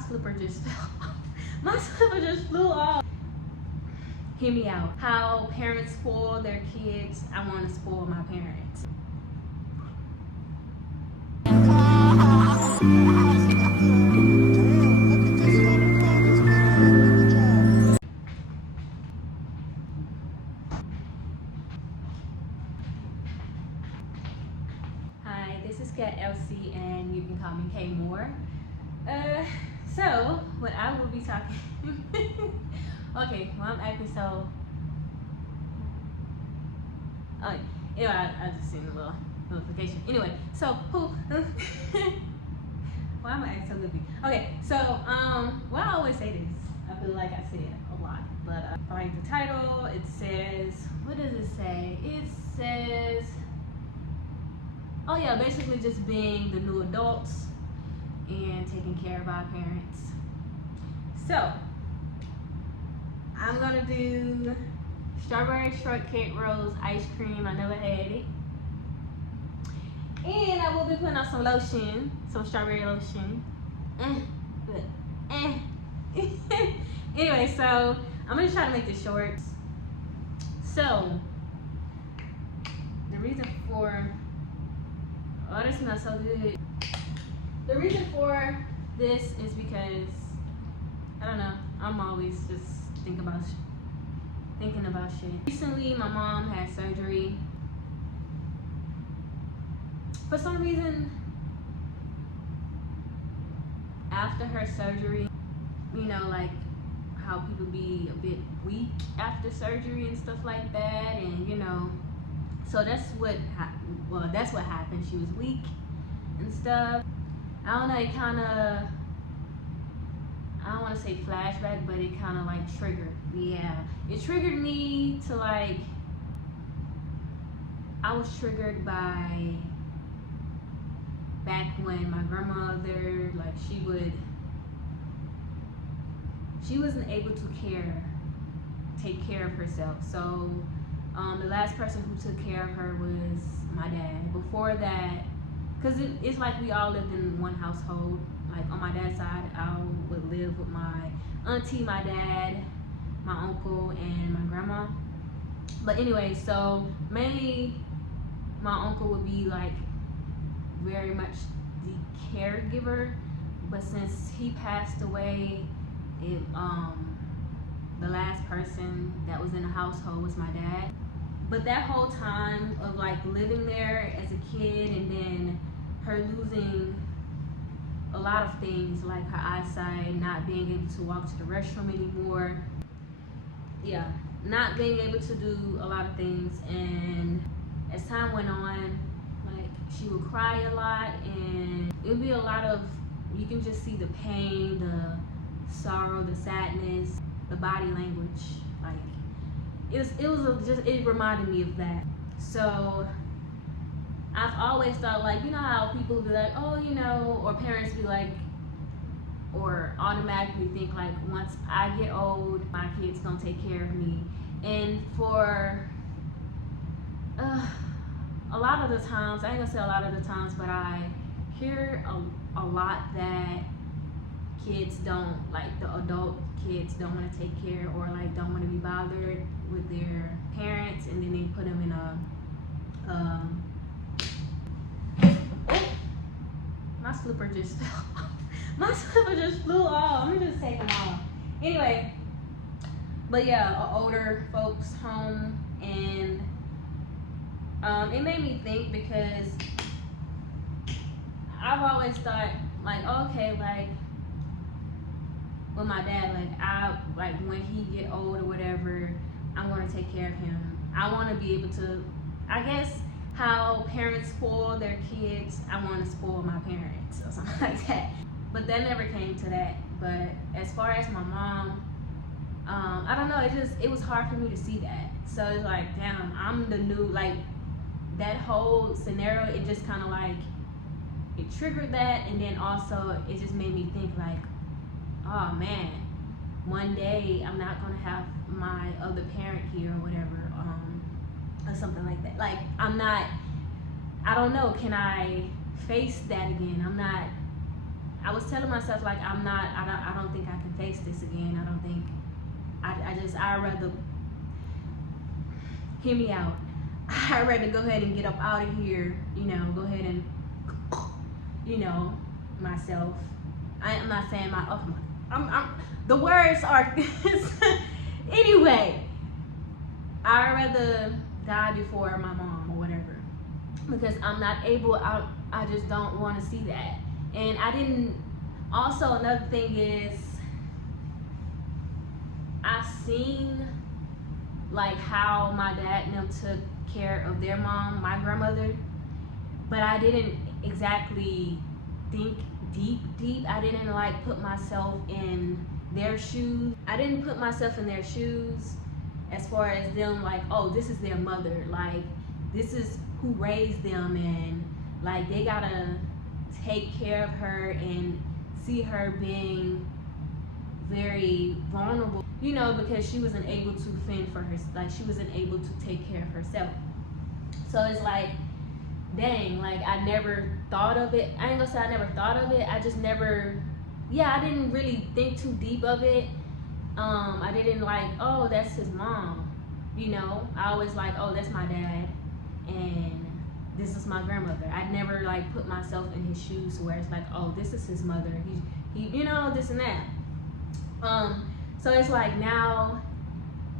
slipper just fell off. My slipper just flew off. Hear me out. How parents spoil their kids, I want to spoil my parents. Hi, this is Cat LC and you can call me K Moore. So what I will be talking okay, well I'm acting so anyway, I just seen a little notification. Anyway, so who why am I acting so goofy? Okay, so well I always say this. I feel like I say it a lot. But like the title, it says, what does it say? It says, oh yeah, basically just being the new adults and taking care of our parents. So I'm gonna do strawberry shortcake rose ice cream. I never had it. And I will be putting on some lotion, some strawberry lotion. Anyway, so I'm gonna try to make this short. So the reason for, oh, this smells so good. The reason for this is because, I don't know, I'm always just thinking about shit. Recently, my mom had surgery. For some reason, after her surgery, you know, like how people be a bit weak after surgery and stuff like that, and you know, so that's what happened. She was weak and stuff. I don't know, it kind of, I don't want to say flashback, but it kind of like triggered. Yeah, it triggered me to like, I was triggered by back when my grandmother, like she wasn't able to take care of herself. So the last person who took care of her was my dad. Before that, because it's like we all lived in one household. Like on my dad's side, I would live with my auntie, my dad, my uncle, and my grandma. But anyway, so mainly my uncle would be like very much the caregiver. But since he passed away, the last person that was in the household was my dad. But that whole time of like living there as a kid, and then her losing a lot of things like her eyesight, not being able to walk to the restroom anymore, yeah, not being able to do a lot of things. And as time went on, like she would cry a lot, and it would be a lot of, you can just see the pain, the sorrow, the sadness, the body language. Like it reminded me of that. So I've always thought, like, you know how people be like, oh, you know, or parents be like, or automatically think like, once I get old, my kid's gonna take care of me. And for a lot of the times, I ain't gonna say a lot of the times, but I hear a lot that kids don't, like the adult kids don't want to take care, or like don't want to be bothered with their parents, and then they put them in a my slipper just fell off. My slipper just flew off. I'm gonna just take them off. Anyway, but yeah, older folks home, and it made me think, because I've always thought like, okay, like with my dad, like when he get old or whatever, I'm gonna take care of him. I want to be able to, I guess how parents spoil their kids, I want to spoil my parents or something like that. But that never came to that. But as far as my mom, I don't know, it was hard for me to see that. So it's like, damn, I'm the new, like that whole scenario, it just kind of like, it triggered that. And then also it just made me think like, oh man, one day I'm not gonna have my other parent here or whatever, or something like that. Like I don't know, can I face that again? I was telling myself like I don't think I can face this again. I don't think I'd rather, hear me out. I'd rather go ahead and get up out of here, go ahead and, myself. I'm not saying the words are, anyway, I'd rather die before my mom or whatever, because I'm not able, I just don't want to see that. And I didn't, also another thing is, I seen like how my dad and them took care of their mom, my grandmother, but I didn't exactly think deep. I didn't like put myself in their shoes. I didn't put myself in their shoes as far as them like, oh, this is their mother, like this is who raised them, and like they gotta take care of her and see her being very vulnerable, because she wasn't able to fend for her, like she wasn't able to take care of herself. So it's like, dang, like I never thought of it. I ain't gonna say I never thought of it. I just never, I didn't really think too deep of it. I didn't like, oh, that's his mom. I always like, oh, that's my dad, and this is my grandmother. I never like put myself in his shoes where it's like, oh, this is his mother. He this and that. So it's like now,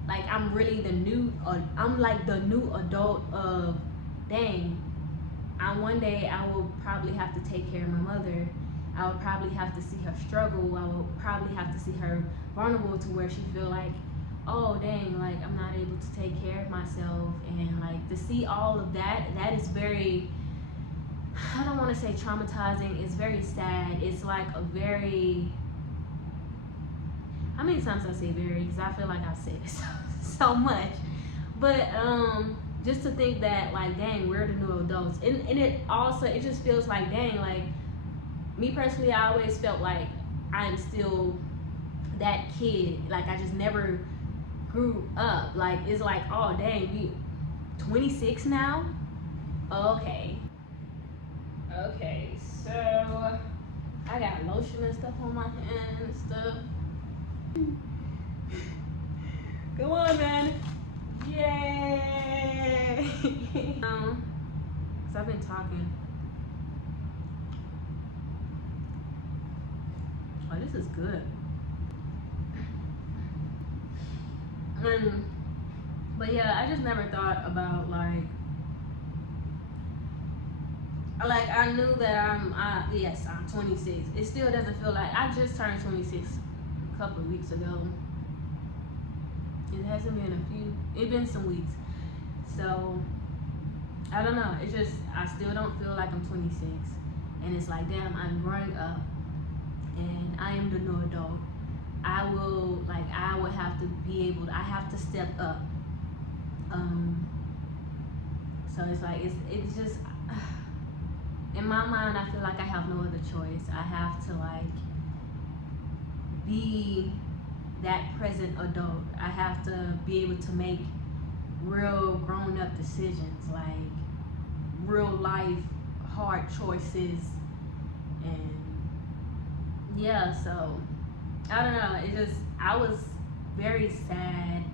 like I'm really I'm like the new adult of, dang, one day I will probably have to take care of my mother. I would probably have to see her struggle. I will probably have to see her vulnerable to where she feel like, oh dang, like I'm not able to take care of myself. And like to see all of that is very, I don't want to say traumatizing, it's very sad. It's like a very, how many times I say very, because I feel like I've said it so much. But just to think that like, dang, we're the new adults. And it also, it just feels like, dang, like me personally, I always felt like I'm still that kid. Like I just never grew up. Like it's like, oh dang, we 26 now? Okay, so I got lotion and stuff on my hands and stuff. Come on, man. Yay! So I've been talking. Oh, this is good. But yeah, I just never thought about like I knew that yes, I'm 26. It still doesn't feel like, I just turned 26 a couple of weeks ago. It hasn't been it's been some weeks. So I don't know, it's just, I still don't feel like I'm 26. And it's like, damn, I'm growing up and I am the new adult. I would have to be able to, I have to step up. So it's like, it's just, in my mind, I feel like I have no other choice. I have to like be that present adult. I have to be able to make real grown up decisions, like real life hard choices. And yeah, so I don't know, it just, I was very sad.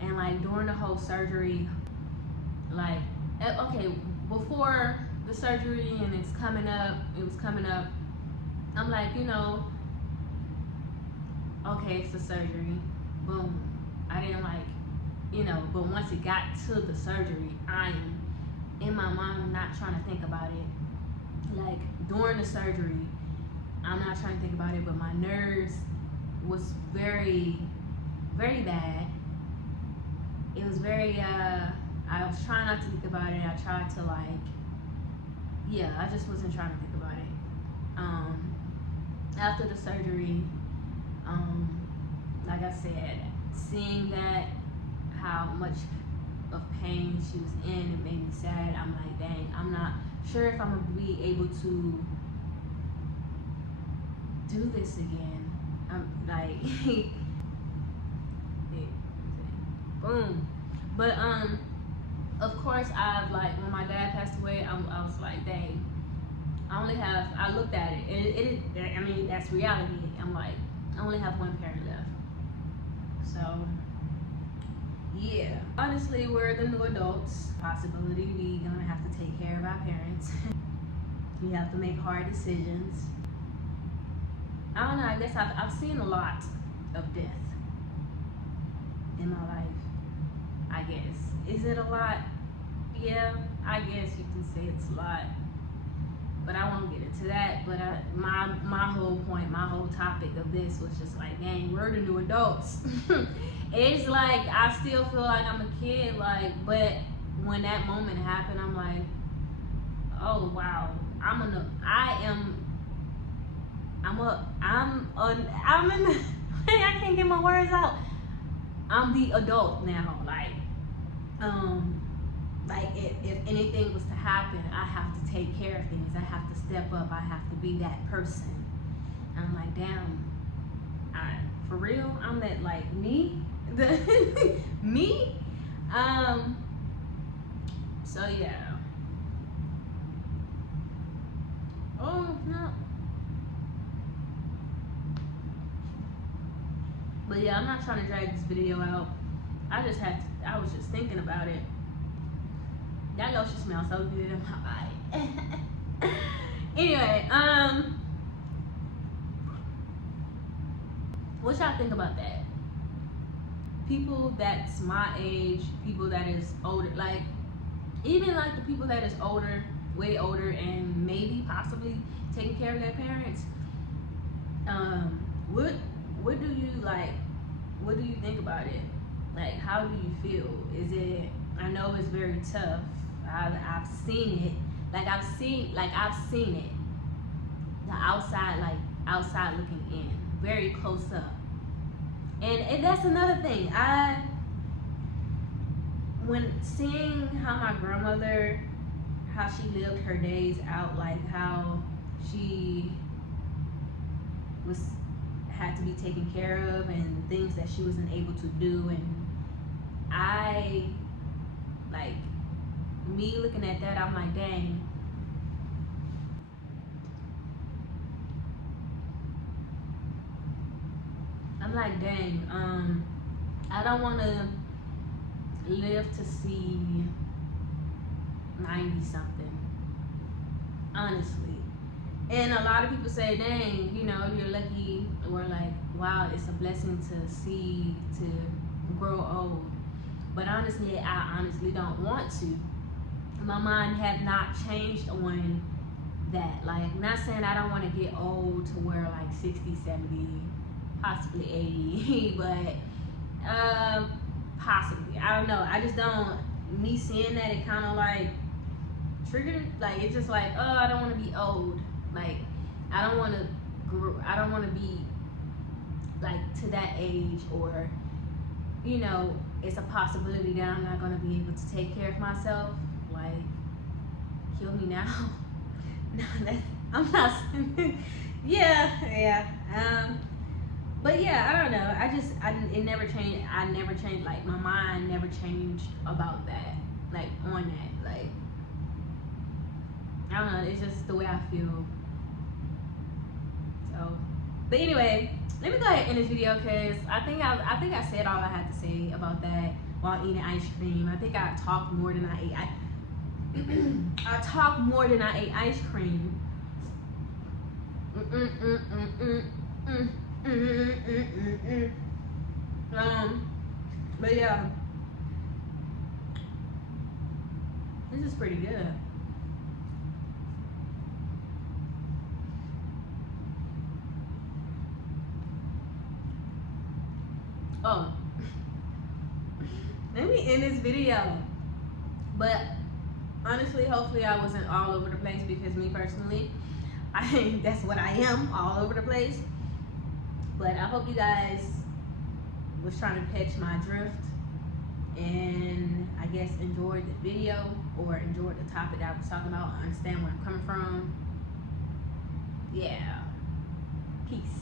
And like during the whole surgery, like, okay, before the surgery and it was coming up, I'm like, okay, it's the surgery, boom. I didn't like, but once it got to the surgery, I'm in my mind not trying to think about it. Like during the surgery, I'm not trying to think about it, but my nerves was very, very bad. It was very, I was trying not to think about it. I tried to like, I just wasn't trying to think about it. After the surgery, like I said, seeing that, how much of pain she was in, it made me sad. I'm like, dang, I'm not sure if I'm gonna be able to do this again. I'm like, boom. But of course, I've like, when my dad passed away, I was like, dang, I looked at it, and I mean, that's reality. I'm like, I only have one parent left. So, yeah. Honestly, we're the new adults. Possibility we gonna have to take care of our parents. We have to make hard decisions. I don't know, I guess I've seen a lot of death in my life, I guess. Is it a lot? Yeah, I guess you can say it's a lot. But I won't get into that. But my whole point, my whole topic of this was just like, dang, we're the new adults. It's like, I still feel like I'm a kid, like, but when that moment happened, I'm like, oh wow, I'm in, I can't get my words out. I'm the adult now, like if anything was to happen, I have to take care of things. I have to step up. I have to be that person. I'm like, damn, for real? I'm that, like, me? Me? So yeah. Oh, no. But yeah, I'm not trying to drag this video out. I was just thinking about it. That lotion smells so good in my body. Anyway, what y'all think about that? People that's my age, people that is older, like, even like the people that is older, way older, and maybe possibly taking care of their parents. What do you like? What do you think about it? Like, how do you feel? Is it? I know it's very tough. I've seen it. I've seen it. The outside looking in, very close up. And that's another thing. When seeing how my grandmother, how she lived her days out, like how she had to be taken care of, and things that she wasn't able to do, and I, like, me looking at that, I'm like, dang. I'm like, dang, I don't want to live to see 90 something, honestly. And a lot of people say, dang, you're lucky, or like, wow, it's a blessing to grow old. But honestly, I honestly don't want to. My mind have not changed on that. Like, I'm not saying I don't want to get old to where like 60, 70, possibly 80, but possibly. I don't know. I just don't, me seeing that, it kind of like triggered, like, it's just like, oh, I don't want to be old. Like, I don't want to be like to that age, or it's a possibility that I'm not going to be able to take care of myself. Like, kill me now. No, I'm not. yeah. But yeah, I don't know. It never changed. I never changed. Like, my mind never changed about that. Like, on that. Like, I don't know. It's just the way I feel. So, but anyway, let me go ahead and end this video, because I think I said all I had to say about that while eating ice cream. I think I talked more than I ate. I talked more than I ate ice cream. But yeah, this is pretty good. Oh, let me end this video. But honestly, hopefully I wasn't all over the place, because me personally, that's what I am, all over the place. But I hope you guys was trying to catch my drift, and I guess enjoyed the video, or enjoyed the topic that I was talking about, understand where I'm coming from. Yeah. Peace.